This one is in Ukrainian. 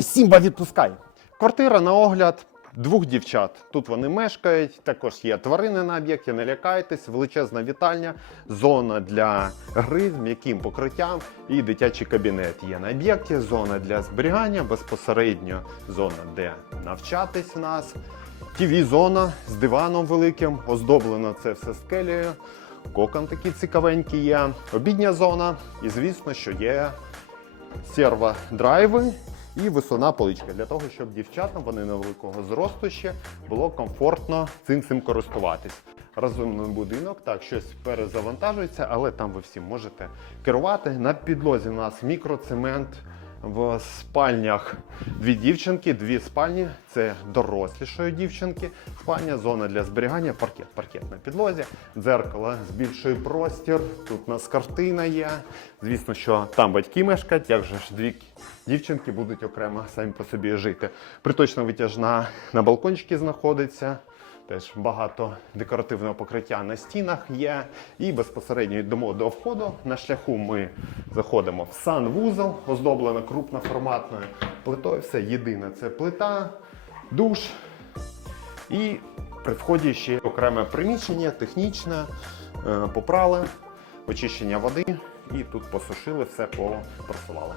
Сімба відпускай. Квартира на огляд. Двох дівчат. Тут вони мешкають. Також є тварини на об'єкті. Не лякайтесь, величезна вітальня, зона для гри з м'яким покриттям і дитячий кабінет є на об'єкті. Зона для зберігання, безпосередньо зона, де навчатись в нас. ТВ-зона з диваном великим, оздоблено це все скелею. Кокон такий цікавенький є. Обідня зона. І звісно, що є серводрайви і висона поличка для того, щоб дівчатам вони невеликого зросту ще було комфортно цим цим користуватись. Розумний будинок, так, щось перезавантажується, але там ви всім можете керувати. На підлозі у нас мікроцемент. В спальнях дві дівчинки, дві спальні. Це дорослішої дівчинки. Спальня, зона для зберігання, паркет, паркет на підлозі, дзеркало збільшує простір. Тут у нас картина є. Звісно, що там батьки мешкають, як же ж дві дівчинки будуть окремо самі по собі жити. Приточна витяжна на балкончикі знаходиться. Теж багато декоративного покриття на стінах є. І безпосередньо йдемо до входу. На шляху ми заходимо в санвузол, оздоблено крупноформатною плитою. Все єдине це плита, душ. І при вході ще окреме приміщення, технічне, е, попрали, очищення води. І тут посушили, все попросували.